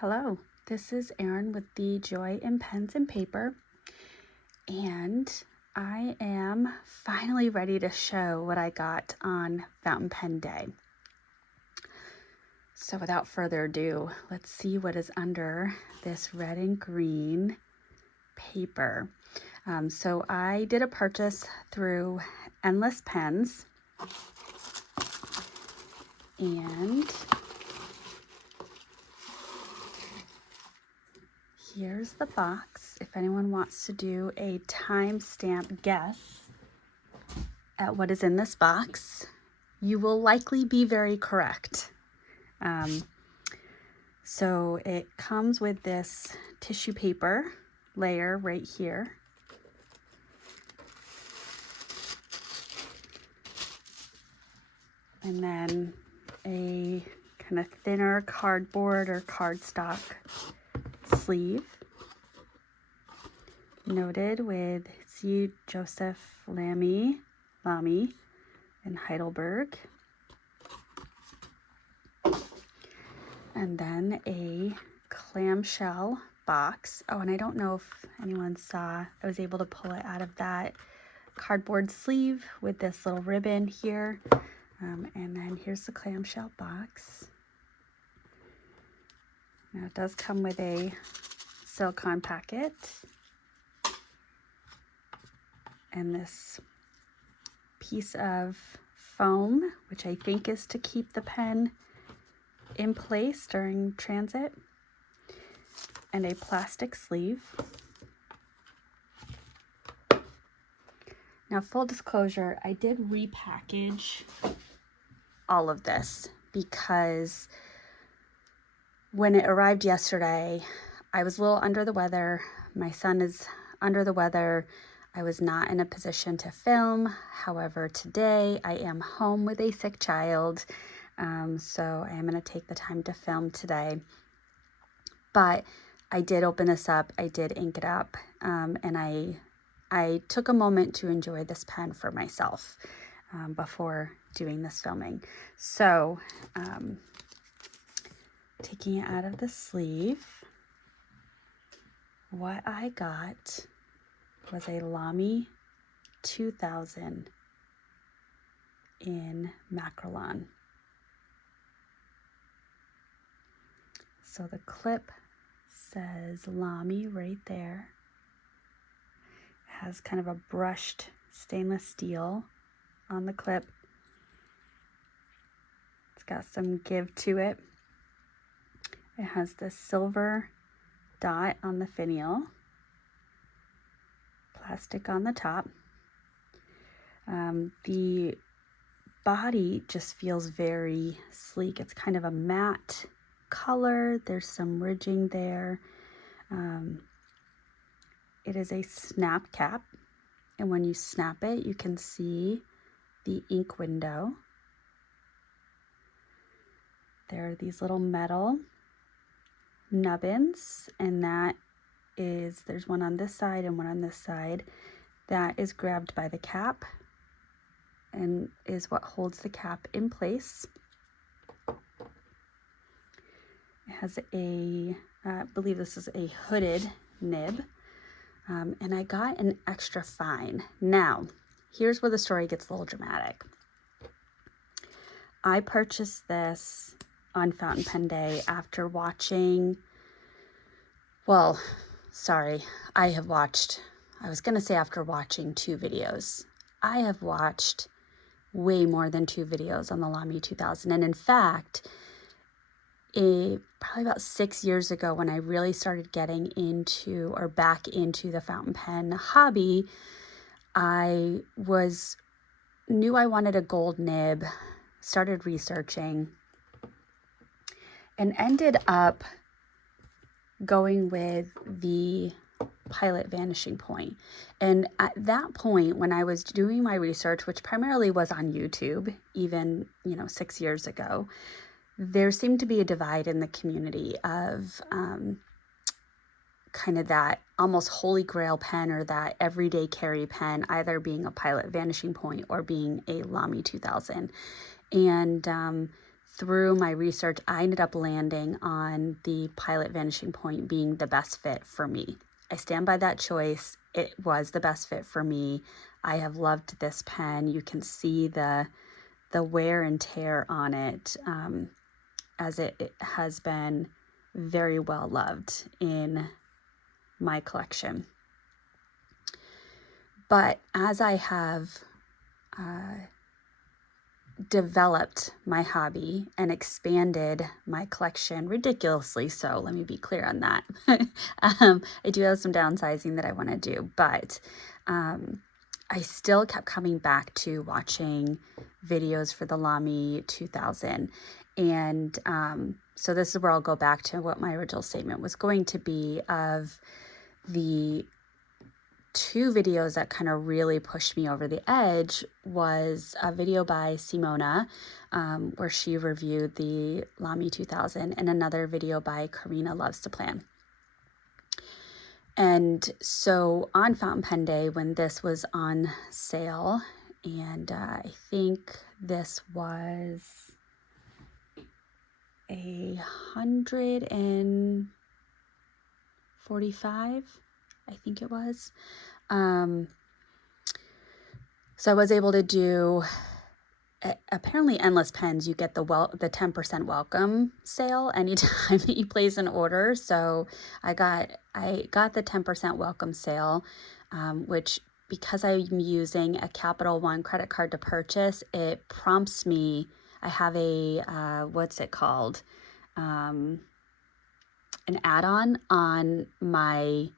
Hello, this is Erin with the Joy in Pens and Paper, and I am finally ready to show what I got on Fountain Pen Day. So without further ado, let's see what is under this red and green paper. So I did a purchase through Endless Pens, and here's the box. If anyone wants to do a timestamp guess at what is in this box, you will likely be very correct. So it comes with this tissue paper layer right here. And then a kind of thinner cardboard or cardstock sleeve, noted with C. Joseph Lamy in Heidelberg. And then a clamshell box. Oh, and I don't know if anyone saw, I was able to pull it out of that cardboard sleeve with this little ribbon here. And then here's the clamshell box. Now it does come with a silicone packet and this piece of foam, which I think is to keep the pen in place during transit, and a plastic sleeve. Now, full disclosure, I did repackage all of this because when it arrived yesterday, I was a little under the weather. My son is under the weather. I was not in a position to film. However, today I am home with a sick child. So I am going to take the time to film today. But I did open this up. I did ink it up. And I took a moment to enjoy this pen for myself before doing this filming. So taking it out of the sleeve, what I got was a Lamy 2000 in Macrolon. So the clip says Lamy right there. It has kind of a brushed stainless steel on the clip. It's got some give to it. It has this silver dot on the finial, plastic on the top. The body just feels very sleek. It's kind of a matte color. There's some ridging there. It is a snap cap, and when you snap it, you can see the ink window. There are these little metal nubbins, and there's one on this side and one on this side. That is grabbed by the cap and is what holds the cap in place. It has I believe this is a hooded nib, and I got an extra fine. Now, here's where the story gets a little dramatic. I purchased this on Fountain Pen Day after watching, I was going to say after watching 2 videos. I have watched way more than 2 videos on the Lamy 2000. And in fact, probably about 6 years ago when I really started getting back into the fountain pen hobby, I knew I wanted a gold nib, started researching, and ended up going with the Pilot Vanishing Point. And at that point, when I was doing my research, which primarily was on YouTube, even 6 years ago, there seemed to be a divide in the community of kind of that almost holy grail pen or that everyday carry pen, either being a Pilot Vanishing Point or being a Lamy 2000. And through my research, I ended up landing on the Pilot Vanishing Point being the best fit for me. I stand by that choice. It was the best fit for me. I have loved this pen. You can see the wear and tear on it, as it has been very well loved in my collection. But as I have developed my hobby and expanded my collection ridiculously so, let me be clear on that. I do have some downsizing that I want to do, but I still kept coming back to watching videos for the Lamy 2000. And so this is where I'll go back to what my original statement was going to be of the two videos that kind of really pushed me over the edge. Was a video by Simona, where she reviewed the Lamy 2000, and another video by Karina Loves to Plan. And so on Fountain Pen Day, when this was on sale, and I think this was $145, I think it was. So I was able to do, apparently Endless Pens, you get the 10% welcome sale anytime that you place an order. So I got the 10% welcome sale, which, because I'm using a Capital One credit card to purchase, it prompts me. I have a, what's it called? An add-on on my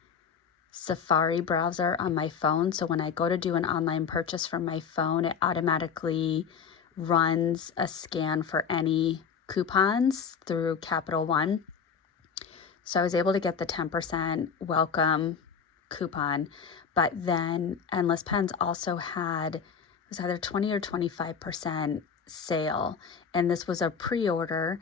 Safari browser on my phone. So when I go to do an online purchase from my phone, it automatically runs a scan for any coupons through Capital One. So I was able to get the 10% welcome coupon, but then Endless Pens also had, it was either 20 or 25% sale. And this was a pre-order.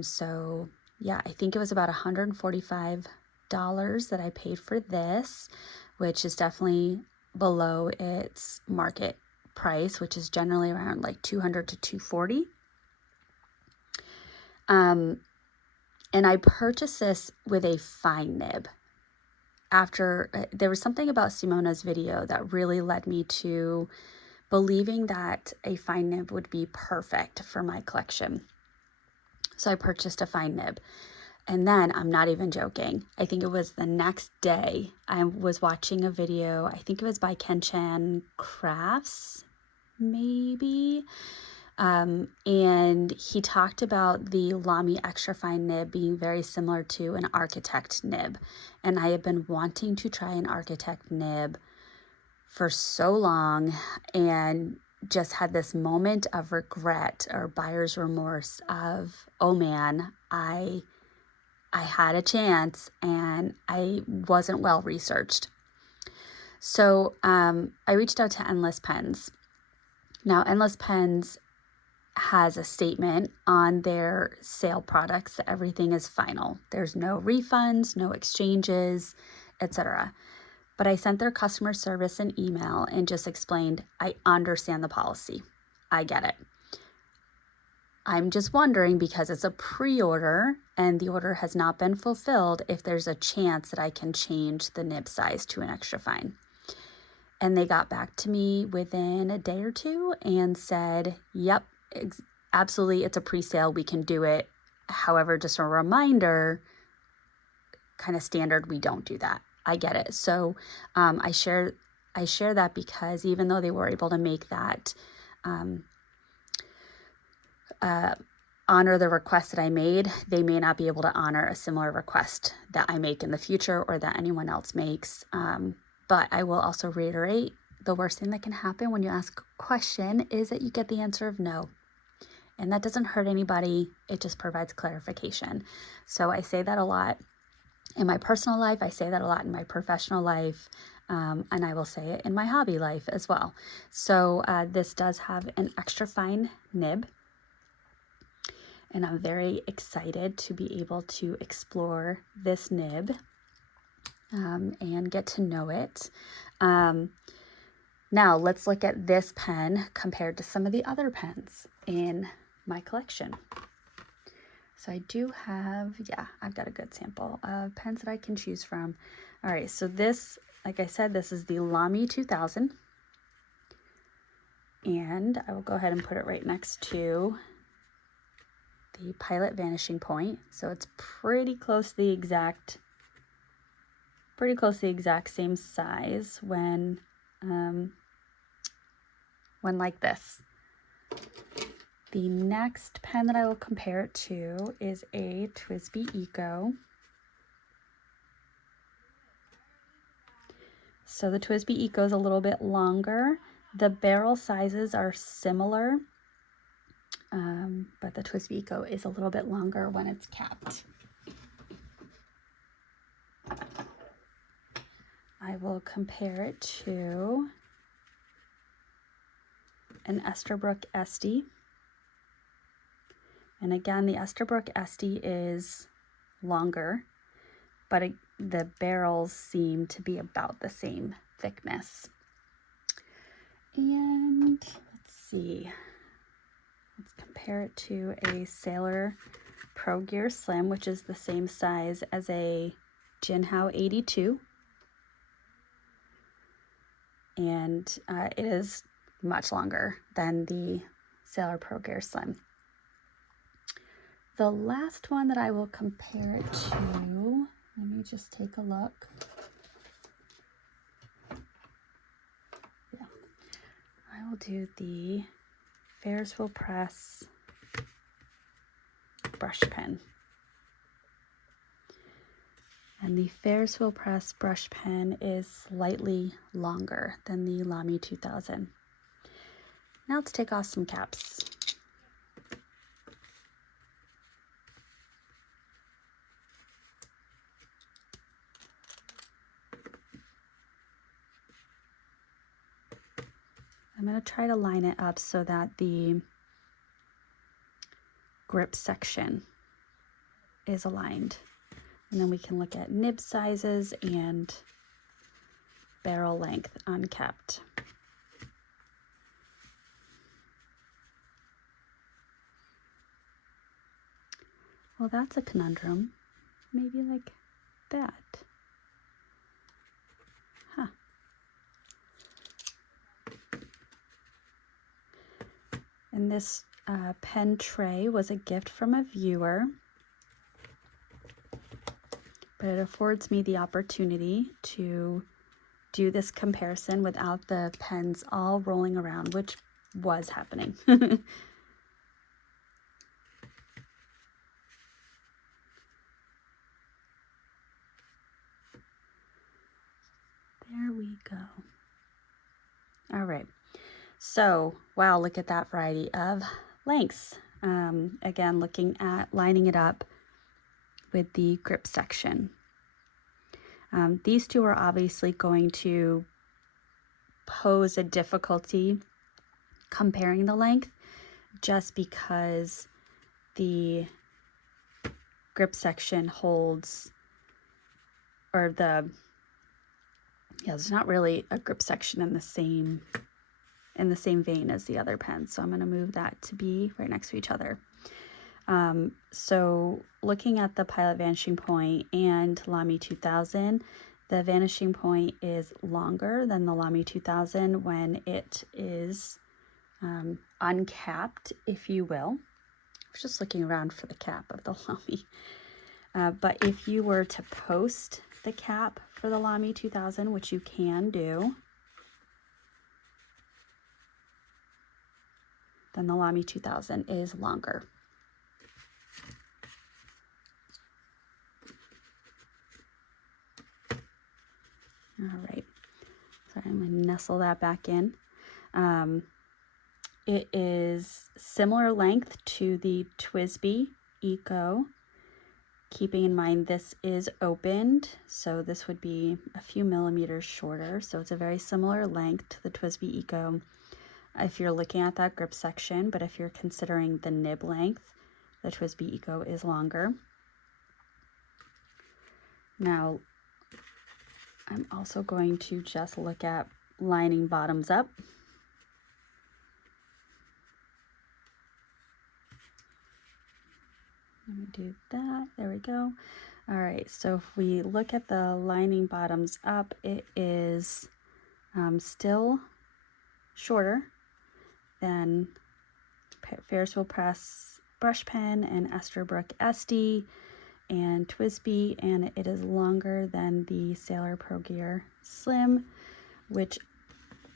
So yeah, I think it was about $145 that I paid for this, which is definitely below its market price, which is generally around like $200 to $240. And I purchased this with a fine nib. After there was something about Simona's video that really led me to believing that a fine nib would be perfect for my collection. So I purchased a fine nib. And then, I'm not even joking, I think it was the next day, I was watching a video, I think it was by Ken-Chan Crafts, maybe, and he talked about the Lamy Extra Fine nib being very similar to an Architect nib. And I have been wanting to try an Architect nib for so long, and just had this moment of regret or buyer's remorse of, oh man, I had a chance and I wasn't well researched. So I reached out to Endless Pens. Now, Endless Pens has a statement on their sale products that everything is final. There's no refunds, no exchanges, etc. But I sent their customer service an email and just explained, I understand the policy. I get it. I'm just wondering, because it's a pre-order and the order has not been fulfilled, if there's a chance that I can change the nib size to an extra fine. And they got back to me within a day or two and said, yep, absolutely, it's a pre-sale, we can do it. However, just a reminder, kind of standard, we don't do that. I get it. So I share that because even though they were able to make that honor the request that I made, they may not be able to honor a similar request that I make in the future or that anyone else makes. But I will also reiterate, the worst thing that can happen when you ask a question is that you get the answer of no. And that doesn't hurt anybody. It just provides clarification. So I say that a lot in my personal life. I say that a lot in my professional life. And I will say it in my hobby life as well. So this does have an extra fine nib. And I'm very excited to be able to explore this nib and get to know it. Now let's look at this pen compared to some of the other pens in my collection. So I do have, yeah, I've got a good sample of pens that I can choose from. All right, so this, like I said, this is the Lamy 2000. And I will go ahead and put it right next to the Pilot Vanishing Point. So it's pretty close to the exact same size when like this. The next pen that I will compare it to is a TWSBI Eco. So the TWSBI Eco is a little bit longer. The barrel sizes are similar, but the TWSBI Eco is a little bit longer when it's capped. I will compare it to an Esterbrook Esty. And again, the Esterbrook Esty is longer, but the barrels seem to be about the same thickness. And let's see, let's compare it to a Sailor Pro Gear Slim, which is the same size as a Jinhao 82. And it is much longer than the Sailor Pro Gear Slim. The last one that I will compare it to, let me just take a look. Yeah, I will do the Ferris Wheel Press brush pen. And the Ferris Wheel Press brush pen is slightly longer than the Lamy 2000. Now let's take off some caps. I'm going to try to line it up so that the grip section is aligned. And then we can look at nib sizes and barrel length uncapped. Well, that's a conundrum. Maybe like that. Huh. And this pen tray was a gift from a viewer, but it affords me the opportunity to do this comparison without the pens all rolling around, which was happening. There we go. All right. So, wow, look at that variety of lengths. Again, looking at lining it up with the grip section. These two are obviously going to pose a difficulty comparing the length just because the grip section holds, or there's not really a grip section in the same vein as the other pens. So I'm going to move that to be right next to each other. So looking at the Pilot Vanishing Point and Lamy 2000, the Vanishing Point is longer than the Lamy 2000 when it is uncapped, if you will. I was just looking around for the cap of the Lamy. But if you were to post the cap for the Lamy 2000, which you can do, then the Lamy 2000 is longer. All right, so I'm going to nestle that back in. It is similar length to the TWSBI Eco, keeping in mind this is opened, so this would be a few millimeters shorter. So it's a very similar length to the TWSBI Eco if you're looking at that grip section, but if you're considering the nib length, the TWSBI Eco is longer. Now, I'm also going to just look at lining bottoms up. Let me do that. There we go. All right, so if we look at the lining bottoms up, it is still shorter than Ferris Wheel Press Brush Pen and Esterbrook SD and TWSBI, and it is longer than the Sailor Pro Gear Slim, which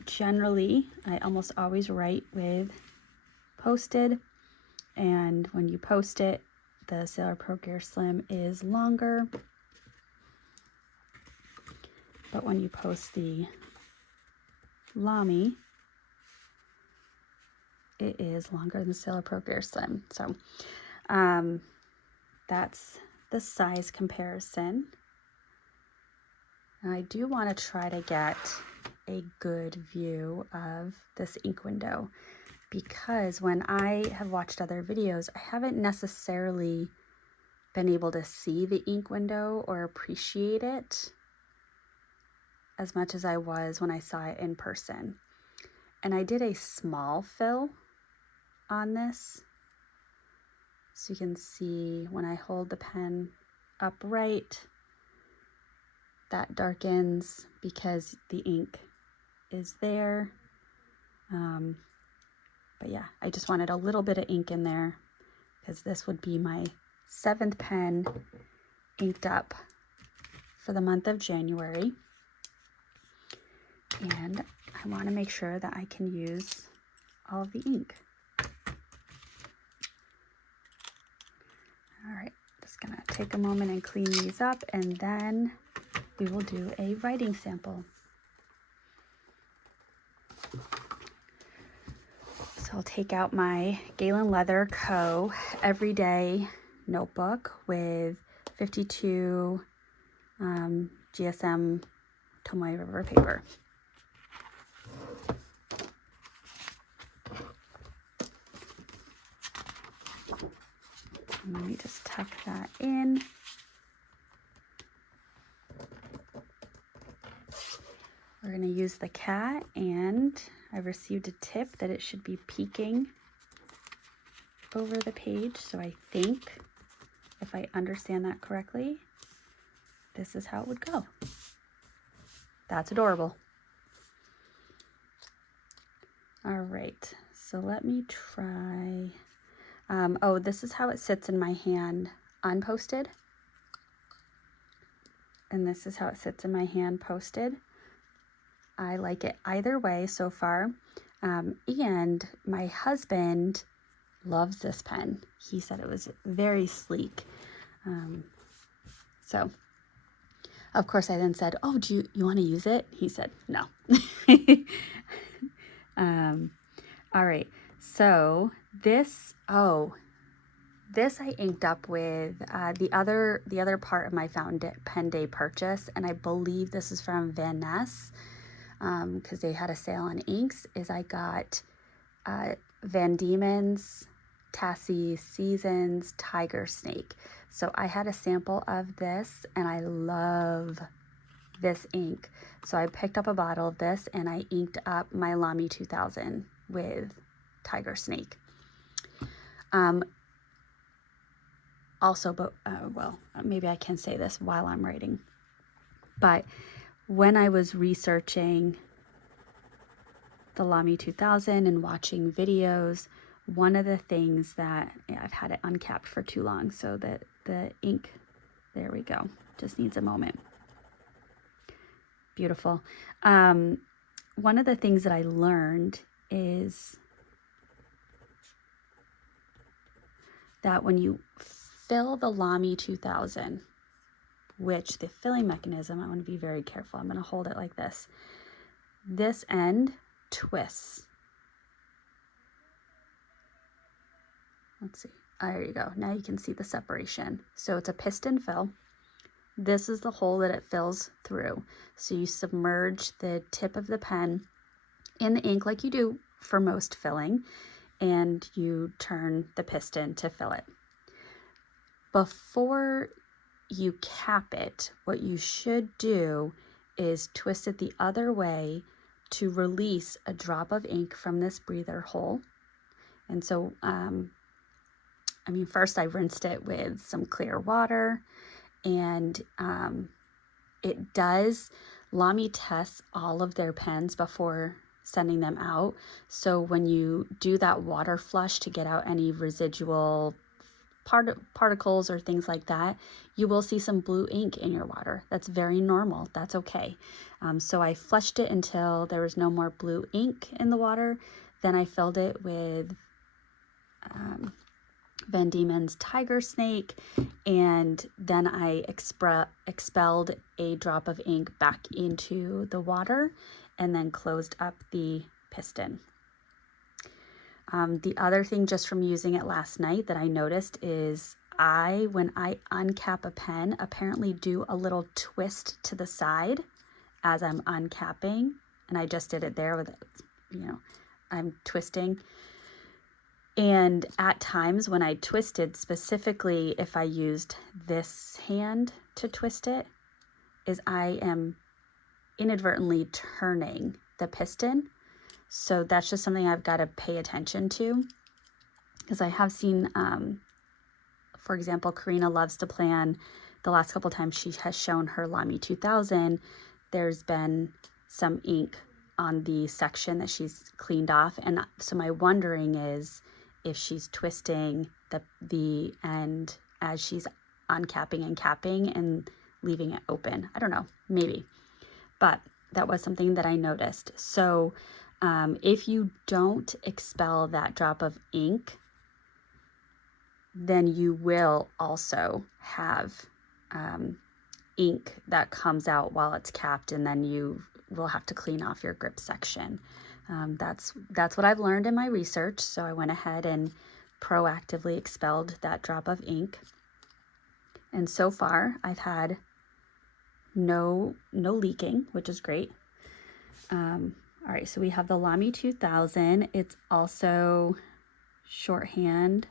generally I almost always write with posted, and when you post it, the Sailor Pro Gear Slim is longer, but when you post the Lamy, it is longer than Sailor Pro Gear Slim. So that's the size comparison. And I do want to try to get a good view of this ink window, because when I have watched other videos, I haven't necessarily been able to see the ink window or appreciate it as much as I was when I saw it in person. And I did a small fill on this, so you can see when I hold the pen upright, that darkens because the ink is there. But yeah, I just wanted a little bit of ink in there because this would be my 7th pen inked up for the month of January. And I want to make sure that I can use all of the ink. All right, just gonna take a moment and clean these up, and then we will do a writing sample. So I'll take out my Galen Leather Co. Everyday notebook with 52 GSM Tomoe River paper. And let me just tuck that in. We're going to use the cat, and I received a tip that it should be peeking over the page. So I think, if I understand that correctly, this is how it would go. That's adorable. All right, so let me try. Oh, this is how it sits in my hand unposted. And this is how it sits in my hand posted. I like it either way so far. And my husband loves this pen. He said it was very sleek. So, of course, I then said, oh, do you want to use it? He said, no. All right. So this I inked up with the other part of my Fountain Pen Day purchase, and I believe this is from Van Ness, because they had a sale on inks. Is I got Van Diemen's, Tassie Seasons, Tiger Snake. So I had a sample of this, and I love this ink. So I picked up a bottle of this, and I inked up my Lamy 2000 with Tiger Snake. Also, but well, maybe I can say this while I'm writing, but when I was researching the Lamy 2000 and watching videos, one of the things that I've had it uncapped for too long, so that the ink, there we go, just needs a moment. Beautiful. One of the things that I learned is that when you fill the Lamy 2000, which the filling mechanism, I want to be very careful. I'm going to hold it like this. This end twists. Let's see. There you go. Now you can see the separation. So it's a piston fill. This is the hole that it fills through. So you submerge the tip of the pen in the ink like you do for most filling, and you turn the piston to fill it. Before you cap it, what you should do is twist it the other way to release a drop of ink from this breather hole. And so first I rinsed it with some clear water, and it does, Lamy tests all of their pens before sending them out. So when you do that water flush to get out any residual particles or things like that, you will see some blue ink in your water. That's very normal. That's okay. So I flushed it until there was no more blue ink in the water. Then I filled it with Van Diemen's Tiger Snake, and then I expelled a drop of ink back into the water and then closed up the piston. The other thing just from using it last night that I noticed is when I uncap a pen, apparently do a little twist to the side as I'm uncapping, and I just did it there with, I'm twisting. And at times when I twisted, specifically if I used this hand to twist it, is I am inadvertently turning the piston. So that's just something I've got to pay attention to, because I have seen, for example, Karina loves to plan. The last couple times she has shown her Lamy 2000, there's been some ink on the section that she's cleaned off. And so my wondering is if she's twisting the end as she's uncapping and capping and leaving it open. I don't know, maybe. But that was something that I noticed. So if you don't expel that drop of ink, then you will also have ink that comes out while it's capped, and then you will have to clean off your grip section. That's what I've learned in my research. So I went ahead and proactively expelled that drop of ink. And so far I've had no leaking, which is great. All right, so we have the Lamy 2000. It's also shorthand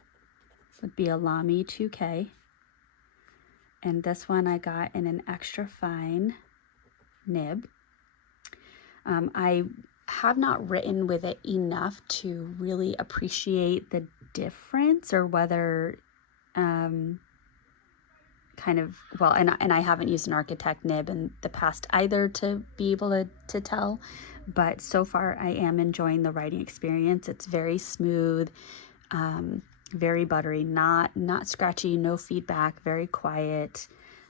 would be a Lamy 2K. And this one I got in an extra fine nib. I have not written with it enough to really appreciate the difference, or whether and I haven't used an Architect nib in the past either to be able to tell, but so far I am enjoying the writing experience. It's very smooth, very buttery, not scratchy, no feedback, very quiet,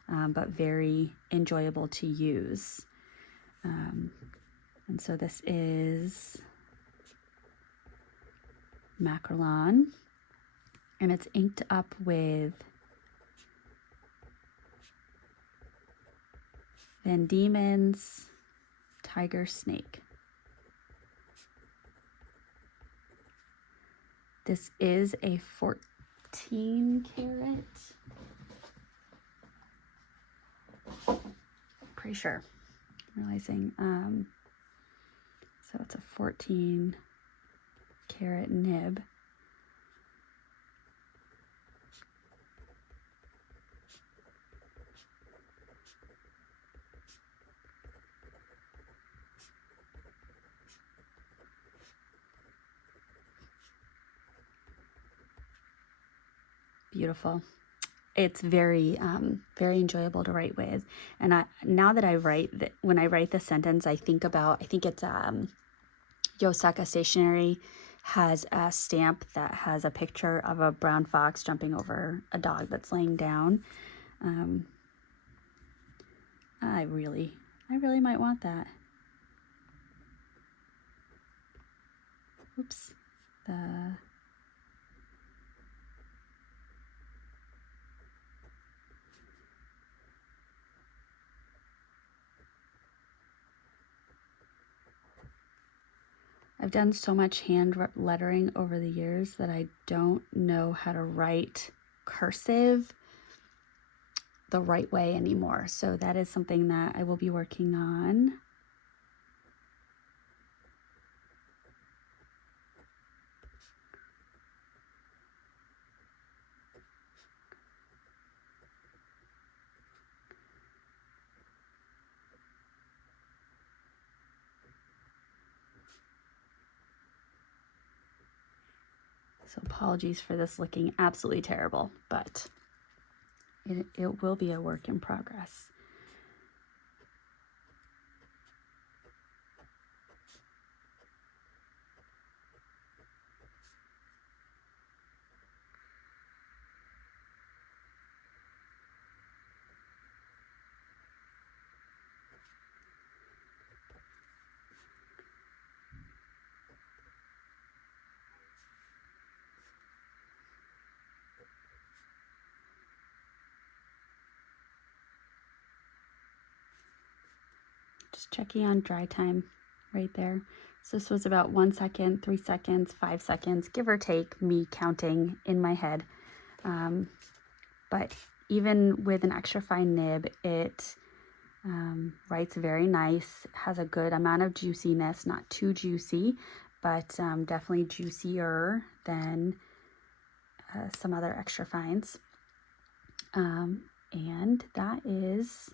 but very enjoyable to use. And so this is Macrolon, and it's inked up with Van Diemen's Tiger Snake. This is a 14 karat. Pretty sure. I'm realizing. So it's a 14 karat nib. Beautiful. It's very enjoyable to write with. And now that I write when I write the sentence, I think it's Yosaka Stationery has a stamp that has a picture of a brown fox jumping over a dog that's laying down. I really might want that. Oops. I've done so much hand lettering over the years that I don't know how to write cursive the right way anymore. So that is something that I will be working on. So apologies for this looking absolutely terrible, but it will be a work in progress. Just checking on dry time right there. So this was about 1 second, 3 seconds, 5 seconds, give or take, me counting in my head. But even with an extra fine nib, it writes very nice, has a good amount of juiciness, not too juicy, but definitely juicier than some other extra fines. And that is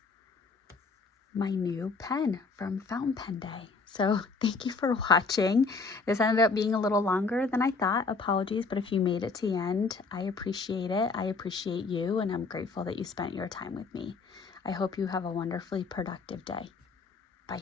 my new pen from Fountain Pen Day. So thank you for watching. This ended up being a little longer than I thought. Apologies, but if you made it to the end, I appreciate it. I appreciate you, and I'm grateful that you spent your time with me. I hope you have a wonderfully productive day. Bye.